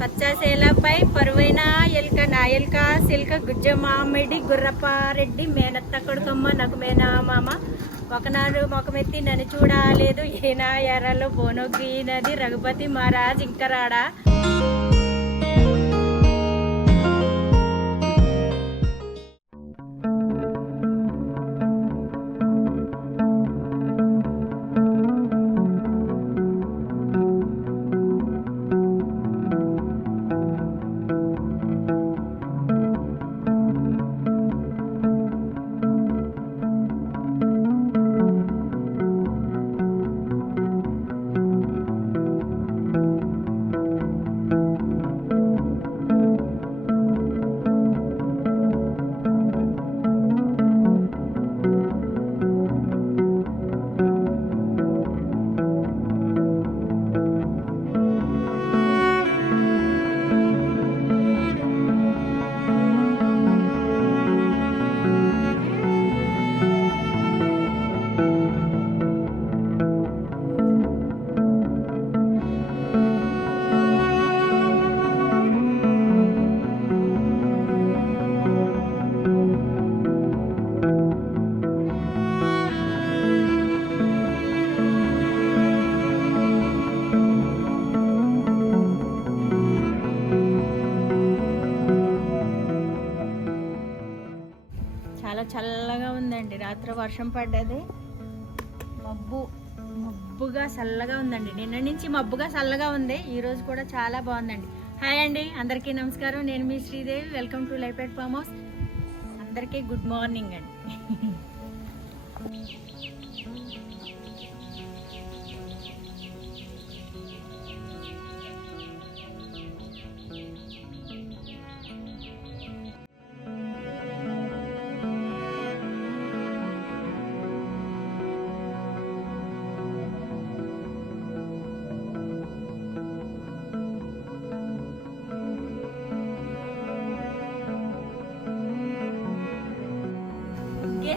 పచ్చసేలపై పరువైన ఎల్క నా ఎల్క సిల్క గుజ్జమామిడి గుర్రపారెడ్డి మేనత్త కొడుకమ్మ నాకు మేనా మామ ఒకనాడు మొఖమెత్తి నన్ను చూడలేదు ఏనా ఎర్రలో బోనొగ్గినది రఘుపతి మహారాజ్ ఇంకరాడా. చాలా చల్లగా ఉందండి. రాత్రి వర్షం పడ్డది, మబ్బుగా చల్లగా ఉందండి. నిన్న నుంచి మబ్బుగా చల్లగా ఉంది, ఈరోజు కూడా చాలా బాగుందండి. హాయ్ అండి, అందరికీ నమస్కారం. నేను మీ Sridevi. Welcome to life at farm house. అందరికీ గుడ్ మార్నింగ్ అండి.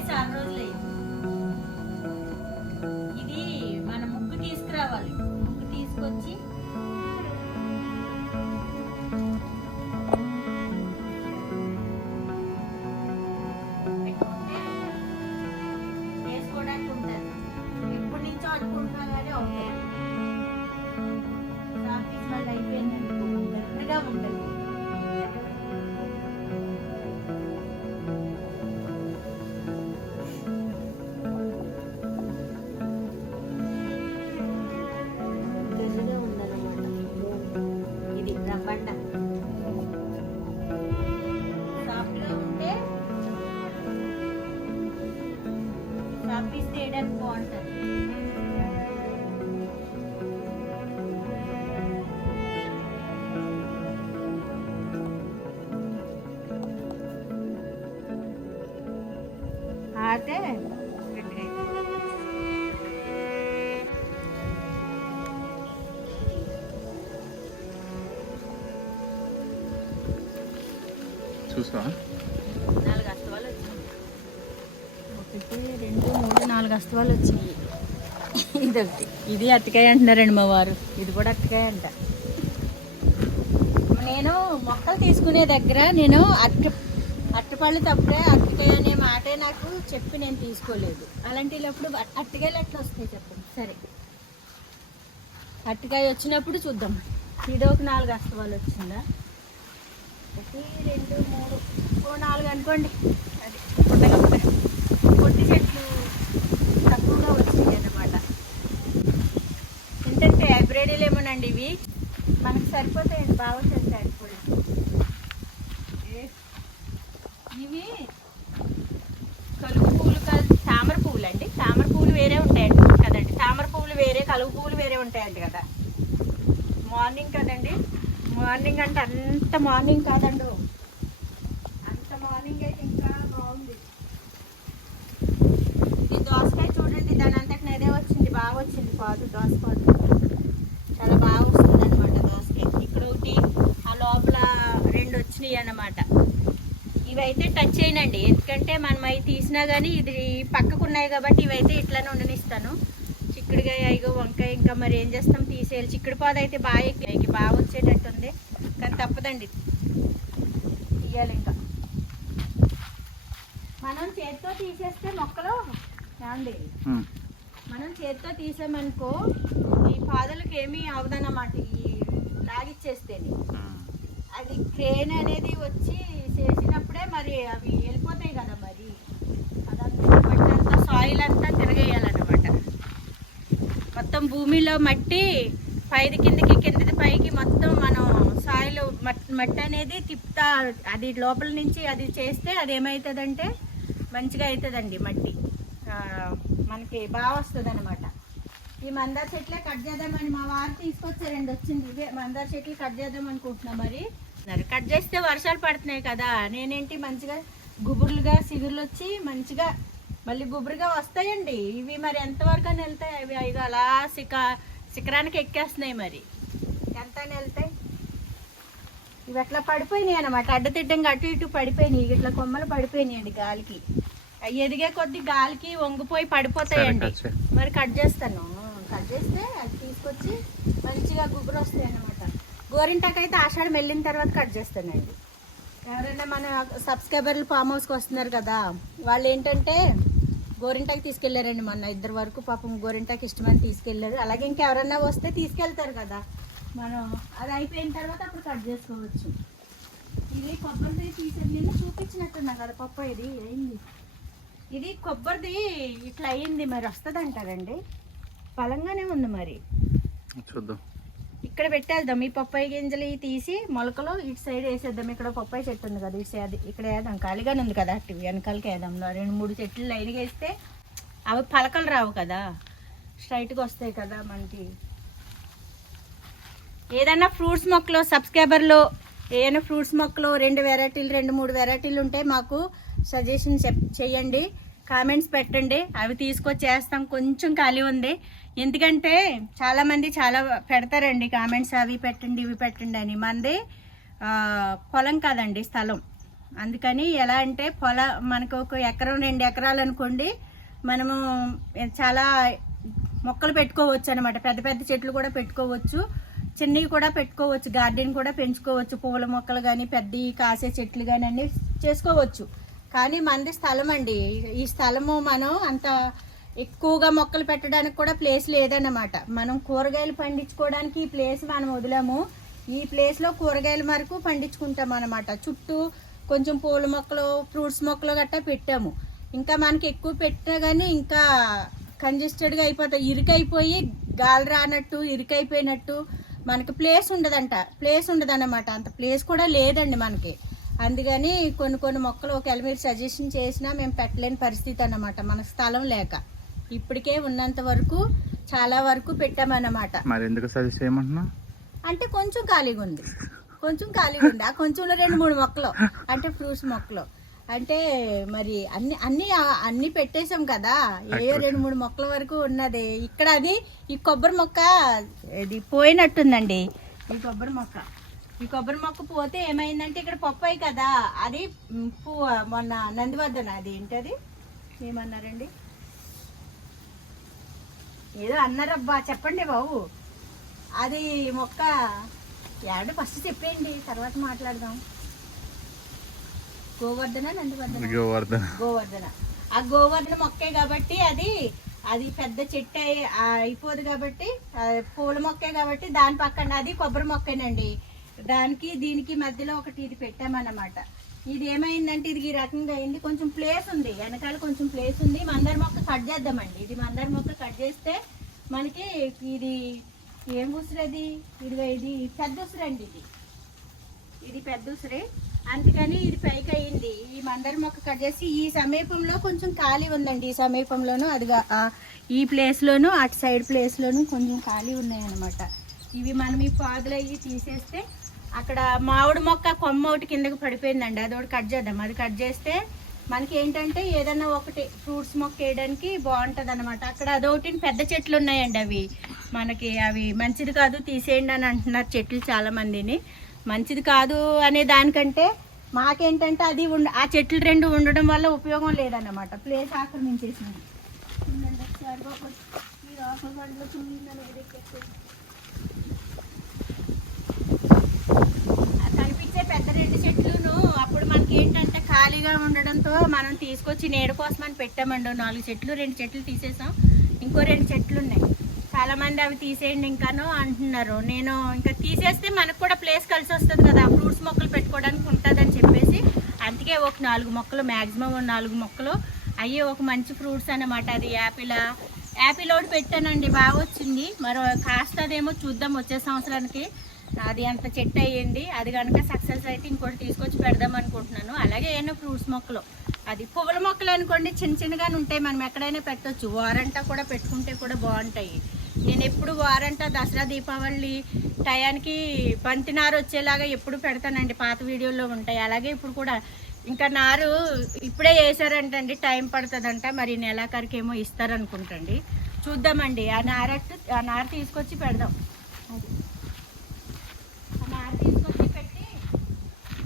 చాలా రోజులే ఇది మన ముగ్గు తీసుకురావాలి. ముగ్గు తీసుకొచ్చి వేసుకోవడానికి ఉంటుంది. ఎప్పటి నుంచో అనుకుంటున్నా కానీ అవుతుంది. ఆఫీస్ వాళ్ళు అయిపోయింది, దగ్గరగా ఉంటుంది. తీయడానికి బాగుంటుంది. ఆడితే చూసా 4 అస్తవాలు వచ్చినాయి. 1 2 3 4 అస్తవాలు వచ్చినాయి. ఇదొకటి, ఇది అరటికాయ అంటున్నారండి మా వారు. ఇది కూడా అరటికాయ అంట. నేను మొక్కలు తీసుకునే దగ్గర నేను అరటిపళ్ళు తప్పుడే అరటికాయ అనే మాటే నాకు చెప్పి నేను తీసుకోలేదు. అలాంటిప్పుడు అరటికాయలు ఎట్లా వస్తాయి చెప్పండి. సరే, అరటికాయ వచ్చినప్పుడు చూద్దాం. ఇది ఒక 4 అస్తవాలు వచ్చిందా? 1 2 3 4 అనుకోండి. అది పొట్టి చెట్లు తక్కువగా వచ్చింది అన్నమాట. ఏంటంటే హైబ్రిడ్లు ఏమోనండి ఇవి, మనకు సరిపోతాయండి. బాగా చేస్తాయి కూడా ఇవి. కలుగు పువ్వులు తామర పువ్వులు అండి. తామర పువ్వులు వేరే ఉంటాయండి కదండి. తామర పువ్వులు వేరే, కలుగు పువ్వులు వేరే ఉంటాయండి కదా. మార్నింగ్ కదండి, మార్నింగ్ అంటే అంత మార్నింగ్ కాదండి, అంత మార్నింగ్ అయితే ఇంకా బాగుంది. ఈ దోసకాయ చూడండి, దాని అంతటి నేదే వచ్చింది, బాగా వచ్చింది. పాటు దోసపాటు చాలా బాగా వస్తుంది అనమాట దోసకాయ. ఇక్కడ ఒకటి, ఆ లోపల 2 వచ్చినాయి అన్నమాట. ఇవైతే టచ్ చేయనండి, ఎందుకంటే మనం అవి తీసినా కానీ ఇది పక్కకు ఉన్నాయి కాబట్టి ఇవైతే ఇట్లానే ఉండనిస్తాను. చిక్కుడుకాయ, ఇగో వంకాయ, ఇంకా మరి ఏం చేస్తాం, తీసేయాలి. చిక్కుడు పాదు అయితే బాగా వచ్చేటట్టుంది, తప్పదండి, తీయాలి. ఇంకా మనం చేతితో తీసేస్తే మొక్కలు ఏమండి, మనం చేతితో తీసామనుకో ఈ పాదలకు ఏమీ అవదన్నమాట, ఈ లాగిచ్చేస్తేనే. అది క్రేన్ అనేది వచ్చి చేసినప్పుడే మరి అవి వెళ్ళిపోతాయి కదా, మరి అదంతా సాయిల్ అంతా తిరగేయాలన్నమాట. మొత్తం భూమిలో మట్టి పైది కిందకి, కిందది పైకి మొత్తం మనం సాయిల్ మట్టి అనేది తిప్పుతా, అది లోపల నుంచి అది చేస్తే అది ఏమవుతుందంటే మంచిగా అవుతుందండి, మట్టి మనకి బాగా వస్తుంది అనమాట. ఈ మందార చెట్లే కట్ చేద్దామని మా వారు తీసుకొచ్చారండి, వచ్చింది ఇవే మందార చెట్లు కట్ చేద్దాం అనుకుంటున్నాం. మరి కట్ చేస్తే వర్షాలు పడుతున్నాయి కదా, నేనేంటి మంచిగా గుబురులుగా సిగురులు వచ్చి మంచిగా మళ్ళీ గుబురుగా వస్తాయండి ఇవి. మరి ఎంతవరకు అని వెళ్తాయి అవి, అవి అలా శిఖరానికి ఎక్కేస్తున్నాయి, మరి ఎంత అని వెళ్తాయి. ఇవి అట్లా పడిపోయినాయి అనమాట, అడ్డతిడ్డంగా అటు ఇటు పడిపోయినాయి, ఇట్లా కొమ్మలు పడిపోయినాయండి గాలికి. అవి ఎదిగే కొద్ది గాలికి వంగిపోయి పడిపోతాయండి. మరి కట్ చేస్తాను, కట్ చేస్తే అది తీసుకొచ్చి మంచిగా గుబురు వస్తాయి అన్నమాట. గోరింటాకు అయితే ఆషాఢం వెళ్ళిన తర్వాత కట్ చేస్తానండి. ఎవరైనా మన సబ్స్క్రైబర్లు ఫామ్ హౌస్కి వస్తున్నారు కదా, వాళ్ళు ఏంటంటే గోరింటాకు తీసుకెళ్లారండి మొన్న 2 వరకు, పాపం గోరింటాకు ఇష్టమని తీసుకెళ్లారు. అలాగే ఇంకెవరన్నా వస్తే తీసుకెళ్తారు కదా, మనం అది అయిపోయిన తర్వాత అప్పుడు కట్ చేసుకోవచ్చు. ఇది కొబ్బరిది తీసేది నిన్న చూపించినట్టున్నా కదా, పప్పు ఇది అయింది. ఇది కొబ్బరిది ఇట్లా అయ్యింది, మరి వస్తుంది అంటారండి, బలంగానే ఉంది. మరి చూద్దాం, ఇక్కడ పెట్టేద్దాం. ఈ పప్పాయి గింజలు తీసి మొలకలు ఇటు సైడ్ వేసేద్దాం. ఇక్కడ పప్పాయి చెట్టు ఉంది కదా, ఇటు సైడ్ ఇక్కడ వేద్దాం, ఖాళీగానే ఉంది కదా, అటు వెనకాలకి వేద్దాం. 2-3 చెట్లు లైన్గా వేస్తే అవి పలకలు రావు కదా, స్ట్రైట్గా వస్తాయి కదా మనకి. ఏదైనా ఫ్రూట్స్ మొక్కలు సబ్స్క్రైబర్లో ఏదైనా ఫ్రూట్స్ మొక్కలు 2 వెరైటీలు 2-3 వెరైటీలు ఉంటే మాకు సజెషన్ చెయ్యండి, కామెంట్స్ పెట్టండి, అవి తీసుకొచ్చి వేస్తాం. కొంచెం ఖాళీ ఉంది, ఎందుకంటే చాలామంది చాలా పెడతారండి కామెంట్స్, అవి పెట్టండి ఇవి పెట్టండి అని. మనది పొలం కాదండి, స్థలం. అందుకని ఎలా అంటే మనకు 1 ఎకరం 2 ఎకరాలు అనుకోండి, మనము చాలా మొక్కలు పెట్టుకోవచ్చు అనమాట. పెద్ద పెద్ద చెట్లు కూడా పెట్టుకోవచ్చు, చిన్నవి కూడా పెట్టుకోవచ్చు, గార్డెన్ కూడా పెంచుకోవచ్చు. పూల మొక్కలు కానీ పెద్దవి కాసే చెట్లు కానీ అన్నీ చేసుకోవచ్చు. కానీ మనది స్థలం అండి, ఈ స్థలము మనం అంత ఎక్కువగా మొక్కలు పెట్టడానికి కూడా ప్లేస్ లేదన్నమాట. మనం కూరగాయలు పండించుకోవడానికి ఈ ప్లేస్ మనం వదిలాము, ఈ ప్లేస్లో కూరగాయల వరకు పండించుకుంటాం అనమాట. చుట్టూ కొంచెం పూల మొక్కలు ఫ్రూట్స్ మొక్కలు గట్టా పెట్టాము. ఇంకా మనకి ఎక్కువ పెట్టినా కానీ ఇంకా కంజెస్టెడ్గా అయిపోతాయి, ఇరుకైపోయి గాలి రానట్టు ఇరుకైపోయినట్టు మనకి ప్లేస్ ఉండదన్నమాట. అంత ప్లేస్ కూడా లేదండి మనకి. అందుకని కొన్ని మొక్కలు ఒకవేళ మీరు సజెషన్ చేసినా మేము పెట్టలేని పరిస్థితి అన్నమాట, మన స్థలం లేక. ఇప్పటికే ఉన్నంత వరకు చాలా వరకు పెట్టామన్నమాట. మరి ఎందుకు సజెస్ట్ చేయమంటున్నా అంటే కొంచెం ఖాళీగా ఉంది, ఆ కొంచెంలో 2-3 మొక్కలు అంటే ఫ్రూట్స్ మొక్కలు అంటే మరి అన్ని పెట్టేశాం కదా, ఏయో 2-3 మొక్కల వరకు ఉన్నది. ఇక్కడ అది ఈ కొబ్బరి మొక్క ఇది పోయినట్టుందండి. ఈ కొబ్బరి మొక్క పోతే ఏమైందంటే ఇక్కడ పప్పాయి కదా, అది మొన్న నందివర్ధన అది ఏంటది ఏమన్నారండి, ఏదో అన్నారబ్బా, చెప్పండి బాబు. అది మొక్క యాడ్ ఫస్ట్ చెప్పేయండి, తర్వాత మాట్లాడదాం. గోవర్ధన గోవర్ధన ఆ గోవర్ధన మొక్కే కాబట్టి అది పెద్ద చెట్టు అయిపోదు కాబట్టి, పూల మొక్కే కాబట్టి దాని పక్కన అది కొబ్బరి మొక్కేనండి. దానికి దీనికి మధ్యలో ఒకటి ఇది పెట్టామన్నమాట. ఇది ఏమైందంటే ఇది ఈ రకంగా అయింది. కొంచెం ప్లేస్ ఉంది వెనకాల, కొంచెం ప్లేస్ ఉంది. మందార మొక్క కట్ చేద్దామండి. ఇది మందార మొక్క కట్ చేస్తే మనకి ఇది ఏం ఉసిరది, ఇది పెద్ద ఉసిరండి, ఇది పెద్ద ఉసిరి. అందుకని ఇది పైకి అయింది. ఈ మందార మొక్క కట్ చేసి ఈ సమీపంలో కొంచెం ఖాళీ ఉందండి, ఈ సమీపంలోను అదిగా ఈ ప్లేస్లోను అటు సైడ్ ప్లేస్లోను కొంచెం ఖాళీ ఉన్నాయన్నమాట. ఇవి మనం ఈ పాదులు అవి తీసేస్తే అక్కడ మామిడి మొక్క కొమ్మ ఒకటి కిందకి పడిపోయిందండి, అది ఒకటి కట్ చేద్దాం. అది కట్ చేస్తే మనకి ఏంటంటే ఏదన్నా ఒకటి ఫ్రూట్స్ మొక్క వేయడానికి బాగుంటుంది అనమాట. అక్కడ అదొకటి పెద్ద చెట్లు ఉన్నాయండి, అవి మంచిది కాదు తీసేయండి అని అంటున్నారు చెట్లు చాలా మందిని. మంచిది కాదు అనే దానికంటే మాకేంటంటే అది ఆ చెట్లు 2 ఉండడం వల్ల ఉపయోగం లేదన్నమాట, ప్లేస్ ఆక్రమించేసింది. ఖాళీగా ఉండడంతో మనం తీసుకొచ్చి నీడ కోసమని పెట్టామండి. 4 చెట్లు, 2 చెట్లు తీసేసాం, ఇంకో 2 చెట్లు ఉన్నాయి. చాలా మంది అవి తీసేయండి ఇంకాను అంటున్నారు. నేను ఇంకా తీసేస్తే మనకు కూడా ప్లేస్ కలిసి వస్తుంది కదా, ఫ్రూట్స్ మొక్కలు పెట్టుకోవడానికి ఉంటుందని చెప్పేసి అందుకే ఒక 4 మొక్కలు, మ్యాక్సిమం 4 మొక్కలు అయ్యి ఒక మంచి ఫ్రూట్స్ అన్నమాట. అది యాపిల్ ఒకటి పెట్టానండి, బాగా వచ్చింది. మరో కాస్తదేమో చూద్దాం వచ్చే సంవత్సరానికి. అది అంత చెట్టు అయ్యింది, అది కనుక సక్సెస్ అయితే ఇంకోటి తీసుకొచ్చి పెడదాం అనుకుంటున్నాను. అలాగే ఏమో ఫ్రూట్స్ మొక్కలు, అది పువ్వుల మొక్కలు అనుకోండి, చిన్న చిన్నగానే ఉంటాయి, మనం ఎక్కడైనా పెట్టవచ్చు. వారంటా కూడా పెట్టుకుంటే కూడా బాగుంటాయి. నేను ఎప్పుడు వారంటా దసరా దీపావళి టయానికి బంతినారు వచ్చేలాగా ఎప్పుడు పెడతానండి, పాత వీడియోలో ఉంటాయి. అలాగే ఇప్పుడు కూడా ఇంకా నారు ఇప్పుడే వేసారంటండి, టైం పడుతుందంట. మరి నెలాఖరికేమో ఇస్తారనుకుంటండి, చూద్దామండి. ఆ నారు తీసుకొచ్చి పెడదాం. ఆ నారు తీసుకొచ్చి పెట్టి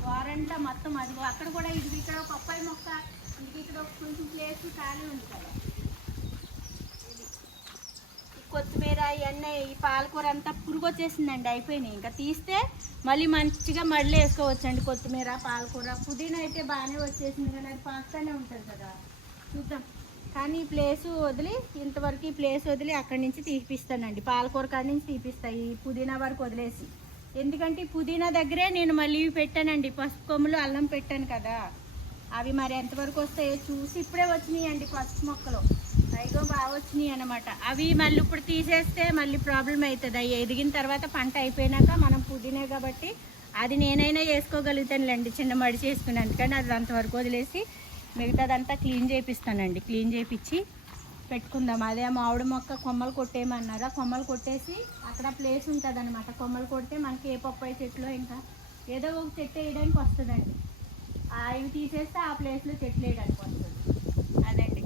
వారంటా మొత్తం అది అక్కడ కూడా ఇక్కడ పప్పాయి మొక్క, ఇక్కడ కొంచెం ప్లేస్ ఖాళీ ఉంది కదా, కొత్తిమీర ఇవన్నీ, ఈ పాలకూర అంతా పురుగు వచ్చేసిందండి, అయిపోయినాయి. ఇంకా తీస్తే మళ్ళీ మంచిగా మళ్ళీ వేసుకోవచ్చండి. కొత్తిమీర, పాలకూర, పుదీనా అయితే బాగానే వచ్చేసింది కానీ అది పాస్తూనే ఉంటుంది కదా, చూద్దాం. కానీ ఈ ప్లేసు వదిలి, ఇంతవరకు ఈ ప్లేస్ వదిలి అక్కడి నుంచి తీపిస్తానండి. పాలకూర కాడి నుంచి తీపిస్తాయి, ఈ పుదీనా వరకు వదిలేసి. ఎందుకంటే ఈ పుదీనా దగ్గరే నేను మళ్ళీ పెట్టానండి, పసుపు కొమ్ములు, అల్లం పెట్టాను కదా, అవి మరి ఎంతవరకు వస్తాయో చూసి ఇప్పుడే వచ్చినాయి అండి పసుపు మొక్కలు, పైగా బాగా వచ్చినాయి అన్నమాట. అవి మళ్ళీ ఇప్పుడు తీసేస్తే మళ్ళీ ప్రాబ్లం అవుతుంది. అవి ఎదిగిన తర్వాత పంట అయిపోయినాక మనం పుదీనా కాబట్టి అది నేనైనా వేసుకోగలుగుతానులేండి, చిన్న మడి చేసుకుని. అందుకని అది అంతవరకు వదిలేసి మిగతాదంతా క్లీన్ చేపిస్తానండి. క్లీన్ చేపించి పెట్టుకుందాం. అదే మామిడి మొక్క కొమ్మలు కొట్టేయమన్నారా, కొమ్మలు కొట్టేసి అక్కడ ప్లేస్ ఉంటుంది అనమాట. కొమ్మలు కొడితే మనకి ఏ పప్పాయి చెట్లు ఇంకా ఏదో ఒక చెట్టు వేయడానికి వస్తుందండి. ఇవి తీసేస్తే ఆ ప్లేస్లో చెట్లు వేయడానికి వస్తుంది. అదండి,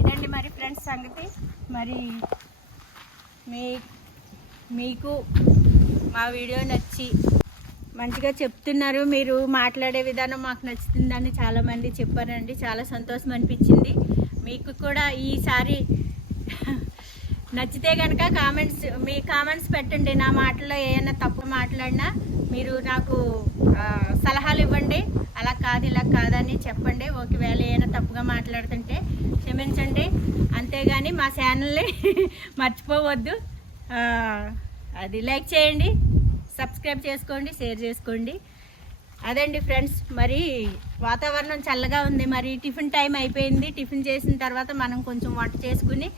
ఇదండి మరి ఫ్రెండ్స్ సంగతి. మరి మీకు మా వీడియో నచ్చి మంచిగా చెప్తున్నారు, మీరు మాట్లాడే విధానం మాకు నచ్చుతుందని చాలామంది చెప్పారండి. చాలా సంతోషం అనిపించింది. మీకు కూడా ఈసారి నచ్చితే కనుక మీ కామెంట్స్ పెట్టండి. నా మాటల్లో ఏమైనా తప్పు మాట్లాడినా మీరు నాకు సలహాలు ఇవ్వండి. అలా కాదు ఇలా కాదని చెప్పండి. ఒకవేళ ఏమైనా తప్పుగా మాట్లాడుతుంటే క్షమించండి. అంతేగాని మా ఛానల్ని మర్చిపోవద్దు. అది లైక్ చేయండి, సబ్స్క్రైబ్ చేసుకోండి, షేర్ చేసుకోండి. అదండి ఫ్రెండ్స్, మరి వాతావరణం చల్లగా ఉంది. మరి టిఫిన్ టైం అయిపోయింది. టిఫిన్ చేసిన తర్వాత మనం కొంచెం వంట చేసుకుని,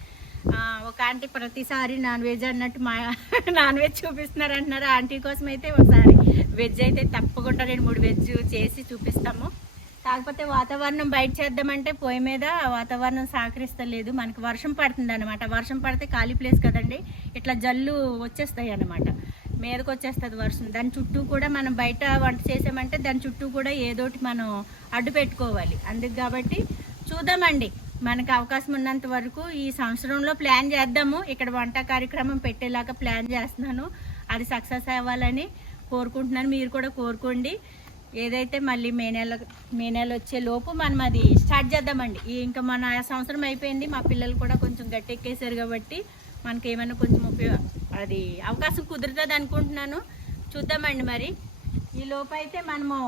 ఒక ఆంటీ ప్రతిసారి నాన్ వెజ్ అన్నట్టు నాన్ వెజ్ చూపిస్తున్నారు అంటున్నారు. ఆంటీ కోసం అయితే ఒకసారి వెజ్ అయితే తప్పకుండా 2-3 వెజ్ చేసి చూపిస్తాము. కాకపోతే వాతావరణం బయట చేద్దామంటే పొయ్యి మీద వాతావరణం సహకరిస్తలేదు. మనకి వర్షం పడుతుంది అనమాట. వర్షం పడితే ఖాళీ ప్లేస్ కదండి, ఇట్లా జల్లు వచ్చేస్తాయి అన్నమాట, మీదకి వచ్చేస్తుంది వర్షం. దాని చుట్టూ కూడా మనం బయట వంట చేసామంటే దాని చుట్టూ కూడా ఏదోటి మనం అడ్డు పెట్టుకోవాలి. అందుకు కాబట్టి చూద్దామండి, మనకు అవకాశం ఉన్నంత వరకు ఈ సంవత్సరంలో ప్లాన్ చేద్దాము. ఇక్కడ వంట కార్యక్రమం పెట్టేలాగా ప్లాన్ చేస్తున్నాను. అది సక్సెస్ అవ్వాలని కోరుకుంటున్నాను. మీరు కూడా కోరుకోండి. ఏదైతే మళ్ళీ మే నెల వచ్చే లోపు మనం అది స్టార్ట్ చేద్దామండి. ఇంకా మన సంవత్సరం అయిపోయింది. మా పిల్లలు కూడా కొంచెం గట్టెక్కేసారు కాబట్టి మనకి ఏమైనా కొంచెం అది అవకాశం కుదురుతుంది అనుకుంటున్నాను. చూద్దామండి. మరి ఈ లోపు అయితే మనము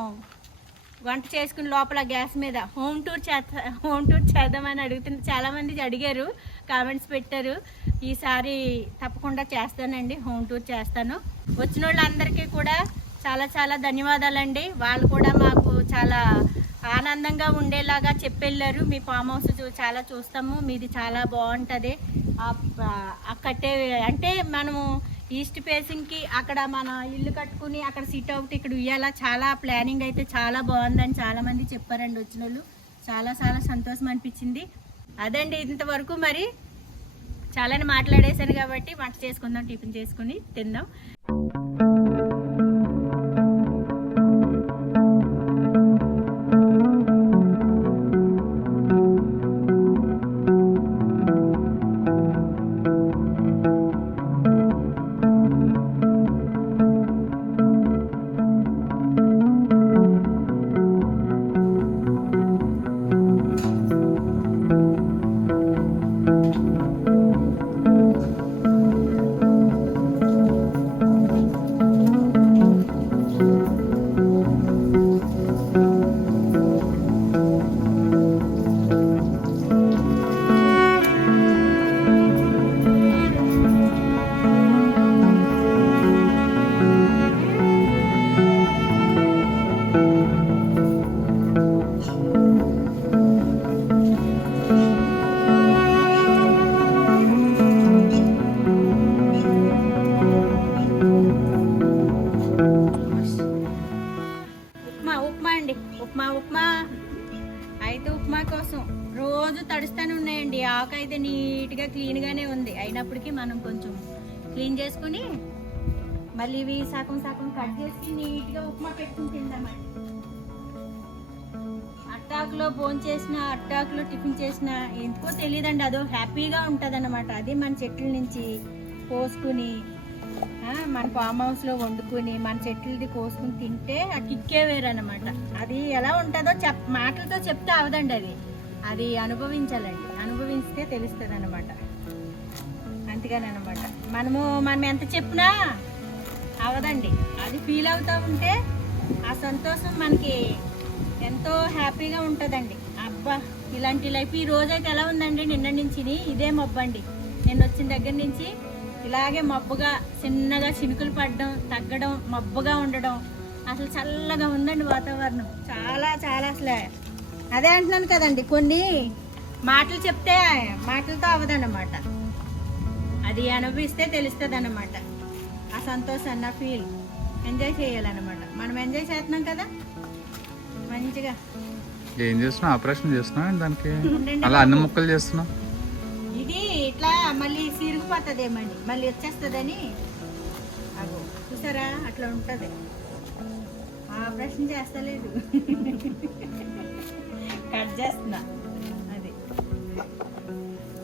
వంట చేసుకుని లోపల గ్యాస్ మీద హోమ్ టూర్ చేద్దామని అడుగుతుంది. చాలామంది అడిగారు, కామెంట్స్ పెట్టారు. ఈసారి తప్పకుండా చేస్తానండి, హోమ్ టూర్ చేస్తాను. వచ్చిన వాళ్ళందరికీ కూడా చాలా చాలా ధన్యవాదాలండి. వాళ్ళు కూడా మాకు చాలా ఆనందంగా ఉండేలాగా చెప్పెళ్ళారు. మీ ఫామ్ హౌస్ చాలా చూస్తాము, మీది చాలా బాగుంటుంది. కట్టే అంటే మనము ఈస్ట్ ఫేసింగ్కి అక్కడ మన ఇల్లు కట్టుకుని అక్కడ సిట్ అవుట్ ఇక్కడ ఉయ్యాల, చాలా ప్లానింగ్ అయితే చాలా బాగుందని చాలామంది చెప్పారండి వచ్చిన వాళ్ళు. చాలా చాలా సంతోషం అనిపించింది. అదండి, ఇంతవరకు మరి చాలానే మాట్లాడేశాను కాబట్టి వంట చేసుకుందాం, టిఫిన్ చేసుకుని తిందాం. తోక అయితే నీట్గా క్లీన్గానే ఉంది. అయినప్పటికీ మనం కొంచెం క్లీన్ చేసుకుని మళ్ళీ ఇవి సగం సగం కట్ చేసి నీట్గా ఉప్మా పెట్టుకుని తిందామండి. అట్టాకులో భోంచేసిన అట్టాకులో టిఫిన్ చేసిన ఎందుకో తెలియదండి, అదో హ్యాపీగా ఉంటుంది అన్నమాట. అది మన చెట్ల నుంచి కోసుకుని మన ఫామ్ హౌస్లో వండుకుని మన చెట్లది కోసుకుని తింటే ఆ కిక్కే వేరనమాట. అది ఎలా ఉంటుందో మాటలతో చెప్తే అవదండి, అది అనుభవించాలండి. అనుభవిస్తే తెలుస్తుంది అనమాట. అందుకనమాట మనం ఎంత చెప్పినా అవదండి. అది ఫీల్ అవుతూ ఉంటే ఆ సంతోషం మనకి ఎంతో హ్యాపీగా ఉంటుందండి. అబ్బా ఇలాంటి లైఫ్ ఈ రోజైతే ఎలా ఉందండి, నిన్న నుంచి ఇదే మబ్బండి. నిన్న వచ్చిన దగ్గర నుంచి ఇలాగే మబ్బుగా చిన్నగా చినుకులు పడడం తగ్గడం మబ్బుగా ఉండడం, అసలు చల్లగా ఉందండి వాతావరణం. చాలా చాలా అసలు అదే అంటున్నాను కదండి, కొన్ని మాటలు చెప్తే మాటలతో అవదన్నమాట. అది అనుభవిస్తే తెలుస్తుంది అన్నమాట. ఆ సంతోషాన్ని ఆ ఫీల్ ఎంజాయ్ చేయాలన్నమాట. మనం ఎంజాయ్ చేస్తున్నాం కదా మంచిగా. ఏం చేస్తున్నావు? ఆపరేషన్ చేస్తున్నావు దానికి? అలా అన్ని ముక్కలు చేస్తున్నావు? ఇది ఇట్లా మళ్ళీ సిరిగిపోతుందేమండి, మళ్ళీ వచ్చేస్తుందని. అగో చూసారా అట్లా ఉంటుంది. ఆపరేషన్ చేస్తలేదు, కట్ చేస్తున్నా. అది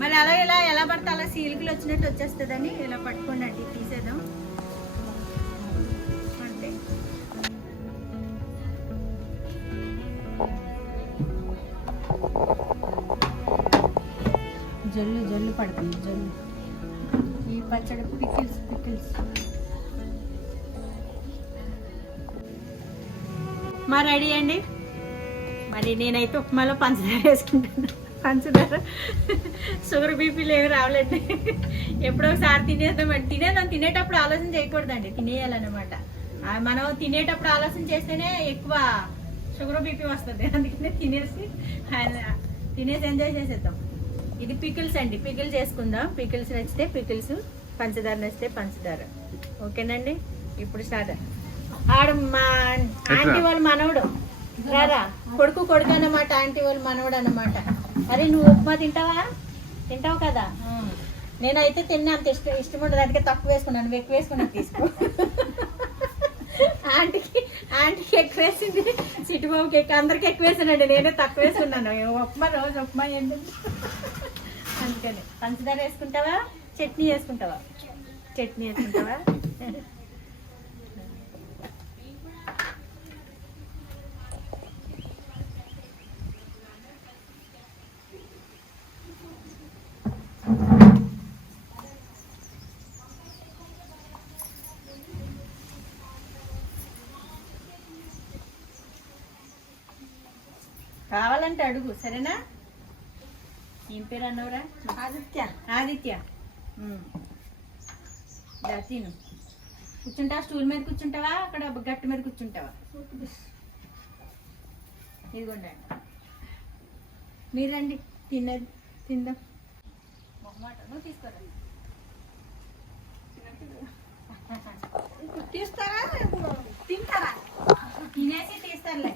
మళ్ళీ అలా ఇలా ఎలా పడితే అలా సీలికలు వచ్చినట్టు వచ్చేస్తుందని ఇలా పట్టుకోండి అండి, తీసేద్దాం అంతే. జల్లు జల్లు పడుతుంది, జల్లు. ఈ పచ్చడి పికిల్స్ మా రెడీ అండి. మరి నేనైతే ఉప్మాలో పంచదార వేసుకుంటాను. పంచదార షుగర్ బీపీలు ఏమి రావాలండి. ఎప్పుడో ఒకసారి తినేద్దాం. తినేటప్పుడు ఆలోచన చేయకూడదండి, తినేయాలన్నమాట. మనం తినేటప్పుడు ఆలోచన చేస్తేనే ఎక్కువ షుగర్ బీపీ వస్తుంది. అందుకనే తినేసి ఎంజాయ్ చేసేద్దాం. ఇది పికిల్స్ అండి, పికిల్ చేసుకుందాం. పికిల్స్ నచ్చితే పికిల్స్, పంచదార నచ్చితే పంచదార. ఓకేనండి. ఇప్పుడు స్టార్ట్. ఆడు మా ఆంటీ వాళ్ళ మనవడు రారా, కొడుకు అన్నమాట. ఆంటీ వాళ్ళ మనవడు అన్నమాట. అరే నువ్వు ఉప్మా తింటావు కదా. నేనైతే తిన్నా, అంత ఇష్టం ఉండదు. అందుకే తక్కువ వేసుకున్నాను, ఎక్కువ వేసుకున్నాను తీసుకో. ఆంటీకి ఎక్కువ వేసింది, సిట్టుబాబుకి అందరికి ఎక్కువ వేసానండి. నేనే తక్కువ వేసుకున్నాను. ఉప్మా రోజు ఉప్మా ఏంటి అందుకని. పంచదార వేసుకుంటావా, చట్నీ వేసుకుంటావా? చట్నీ వేసుకుంటావా? కావాలంటే అడుగు, సరేనా? ఏం పేరు అన్నవరా? ఆదిత్య. తిను. కూర్చుంటావా? స్టూల్ మీద కూర్చుంటావా, అక్కడ గట్టు మీద కూర్చుంటావా? ఇదిగోండి మీరు రండి, తిందాం. మొహమాట నువ్వు తీసుకోరా. తీస్తారా? తింటారా? తినేసి తీస్తారులే.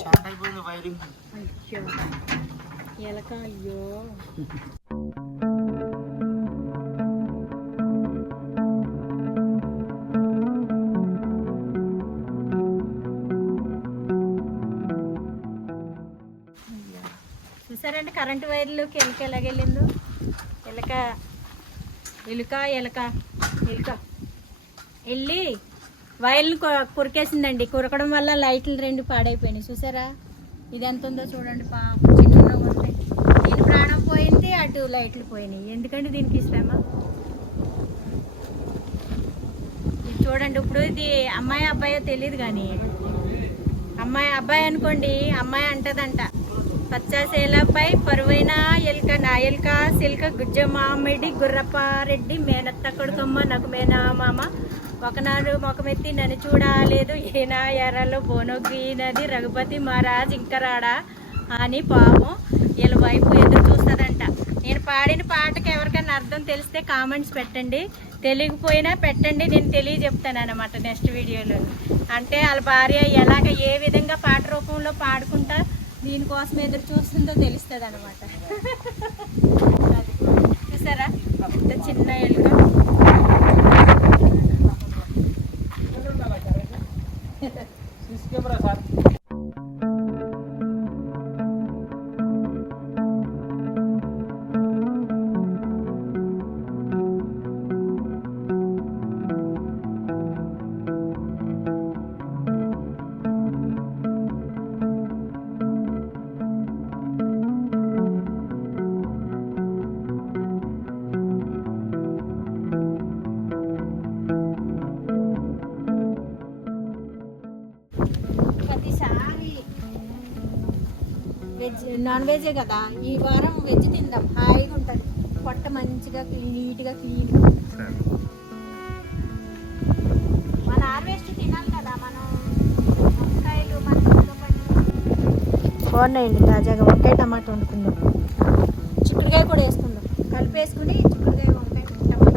షార్ట్ అయిపోయింది వైరింగ్. అయ్యో ఎలక, అయ్యో. చూసారండి కరెంటు వైర్లోకి ఎలక ఎలాగెళ్ళిందో. ఎలుక వెళ్ళి వైర్లు కొరికేసిందండి. కొరకడం వల్ల లైట్లు 2 పాడైపోయినాయి. చూసారా ఇది ఎంత ఉందో చూడండి. పాపం చిన్నగా ఉంది. దీని ప్రాణం పోయింది, అటు లైట్లు పోయినాయి. ఎందుకంటే దీనికి ఇష్టమా? ఇది చూడండి. ఇప్పుడు ఇది అమ్మాయి అబ్బాయో తెలియదు కానీ అబ్బాయి అనుకోండి, అమ్మాయి అంటదంట, పచ్చాసేలపై పరువైన ఎలుక నా ఎలుక సిల్క గుజ్జ మామిడి గుర్రపారెడ్డి మేనత్త కొడుకమ్మ నాకు మేనా మామ ఒకనాడు మొఖమెత్తి నన్ను చూడాలేదు ఏనా ఎర్రలో బోనొగ్గినది రఘుపతి మహారాజ్ ఇంకరాడా అని పాపం వీళ్ళ వైపు ఎదురు చూస్తుందంట. నేను పాడిన పాటకి ఎవరికైనా అర్థం తెలిస్తే కామెంట్స్ పెట్టండి. తెలియకపోయినా పెట్టండి, నేను తెలియజెప్తాను అనమాట నెక్స్ట్ వీడియోలో. అంటే వాళ్ళ భార్య ఎలాగ ఏ విధంగా పాట రూపంలో పాడుకుంటా దీనికోసం ఎదురు చూస్తుందో తెలుస్తుంది అనమాట. చూసారా ఇంత చిన్న ఎలుక. ప్రతిసారి వెజ్ నాన్ వెజే కదా, ఈ వారం వెజ్ తిందాం, హాయిగా ఉంటుంది పొట్ట మంచిగా నీట్గా క్లీన్. మన హార్వెస్ట్ తినాలి కదా మనం. వంకాయలు మన బాగున్నాయండి తాజాగా. వంకాయ టమాటా వండుకుందాం, చిక్కుడుకాయ కూడా వేసుకుందాం, కలిపేసుకుని చిక్కుడుకాయ వంకాయ టమాటా.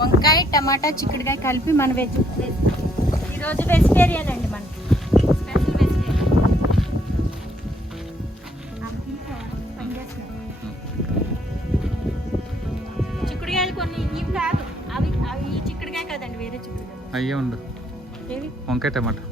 వంకాయ టమాటా చిక్కుడుకాయ కలిపి మన వెజ్. ఈరోజు వెజిటేరియన్ అండి మనకి, స్పెషల్ వెజిటేరియన్. చిక్కుడుకాయలు కొన్ని ఇవి కాదు, అవి అవి ఈ చిక్కుడుకాయ కదండి, వేరే చిక్కుడుకాయ. అయ్యే ఉండు ఏవి వంకాయ టమాటా.